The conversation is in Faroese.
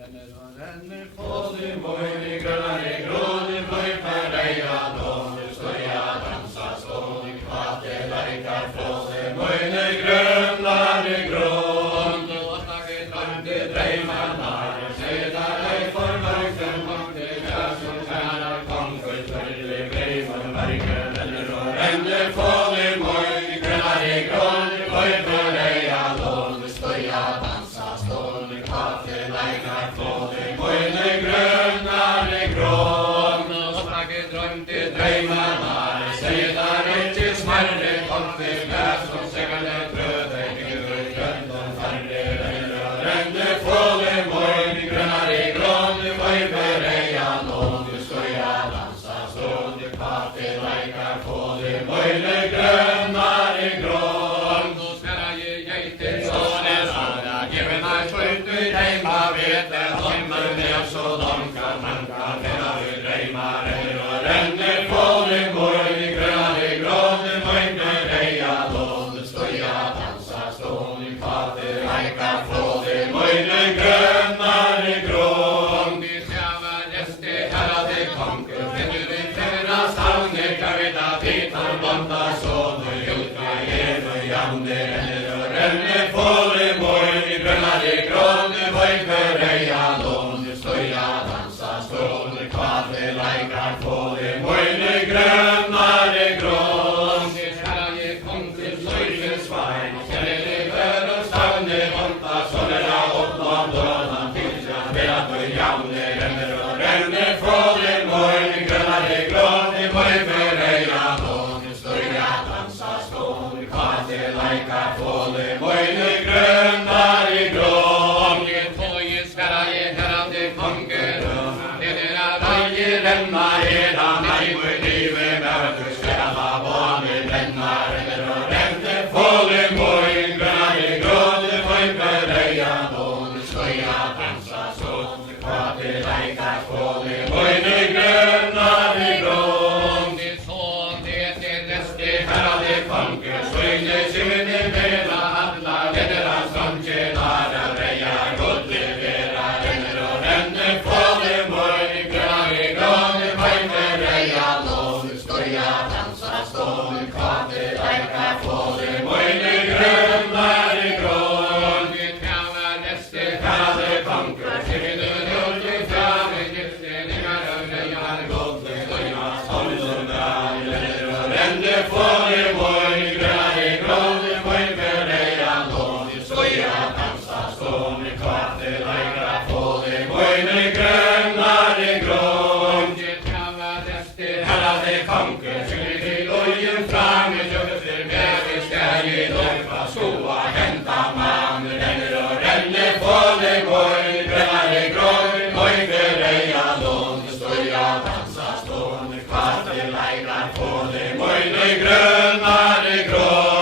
renner på de mojne gröna gråden böj per reja då nu står jag dansa så nu kvart det verkar på de mojne gröna gråden och snacket om det drejmarna sedan ej för mörken och det gör som stjärnar kom för törlig breven verkar renner på de mojne gröna gråden böj per reja då nu står jag dansa så nu kvart det verkar på de mojne gröna gråden och snacket om det drejmarna sedan ej till smärre kom till gräs som segande bröder huvud grönt och färre rände på de mojne gröna gråden böj per reja då nu står jag dansa så nu kvart det verkar på de mojne gröna gråden då ska jag ge till sonen alla given mig skjut ut hemma vet det håller ner så de kan hända vid drejmar och ränner på de mojne gröna gråden böj per reja då nu står jag dansa så nu kvart det verkar på de mojne gröna gråden vi skävar gäste herrade konkur men du vill föra stavne kavita titar bonta så nu julka ger och jamne ränner på de mojne gröna gråden böj per reja då nu står jag dansa så nu kvart det verkar på de mojne gröna gråden vi skärar konkur slöjens svajn känner det för och stavne bonta så när jag uppnår dödan tills jag spelat och jamne ränner på de mojne gröna gråden böj per reja då nu står jag dansa så nu kvart det verkar på de mojne gröna gråden det tåget skära ge herrande konkur det är varje lämna hela mig mot livet med du skära barnen lämnar ränner på de mojne gröna gråden böj per reja då nu står jag dansa så nu kvart det verkar på de mojne gröna gråden det så det är näste herrade konkur svöjde syne mera alla general som tjänar reja gullivera ränner på de mojne gröna gråden böj per reja då nu står jag dansa så nu kvart det verkar på de mojne gröna gråden vi trävar näste herrade konkur syne guld fram gifte ningar reja gullivera soluna ränner på de mojne gröna gråden böj per reja då nu står jag dansa så nu kvart det verkar på de mojne gröna gråden vi trävar näste herrade konkur